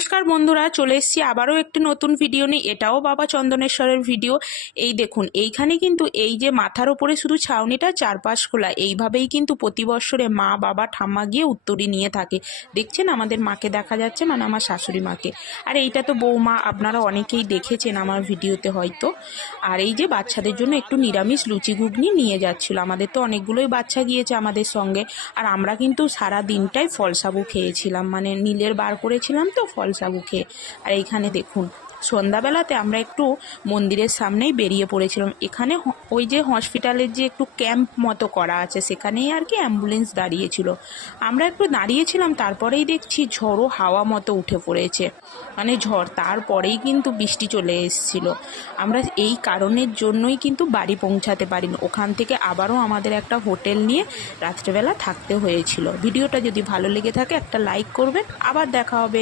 নমস্কার বন্ধুরা, চলে এসেছি আবারও একটি নতুন ভিডিও নিয়ে। এটাও বাবা চন্দনেশ্বরের ভিডিও। এই দেখুন, এইখানে কিন্তু এই যে মাথার ওপরে শুধু ছাউনিটা, চারপাশ খোলা, এইভাবেই কিন্তু প্রতি বছরে মা বাবা ঠাম্মা গিয়ে উত্তরী নিয়ে থাকে। দেখছেন আমাদের মাকে দেখা যাচ্ছে, মানে আমার শাশুড়ি মাকে। আর এইটা তো বৌমা, আপনারা অনেকেই দেখেছেন আমার ভিডিওতে হয়তো। আর এই যে বাচ্চাদের জন্য একটু নিরামিষ লুচি ঘুগনি নিয়ে যাচ্ছিল। আমাদের তো অনেকগুলোই বাচ্চা গিয়েছে আমাদের সঙ্গে। আর আমরা কিন্তু সারা দিনটাই ফল সাবু খেয়েছিলাম, মানে নীলের বার করেছিলাম তো ফল সাবু খেয়ে। আর এইখানে দেখুন, সন্ধ্যাবেলাতে আমরা একটু মন্দিরের সামনেই বেরিয়ে পড়েছিলাম। এখানে ওই যে হসপিটালের যে একটু ক্যাম্প মতো করা আছে, সেখানেই আর কি অ্যাম্বুলেন্স দাঁড়িয়েছিল। আমরা একটু দাঁড়িয়েছিলাম, তারপরেই দেখছি ঝড়ো হাওয়া মতো উঠে পড়েছে, মানে ঝড়। তারপরেই কিন্তু বৃষ্টি চলে এসেছিল। আমরা এই কারণের জন্যই কিন্তু বাড়ি পৌঁছাতে পারিনি। ওখান থেকে আবারও আমাদের একটা হোটেল নিয়ে রাত্রেবেলা থাকতে হয়েছিল। ভিডিওটা যদি ভালো লেগে থাকে একটা লাইক করবেন। আবার দেখা হবে।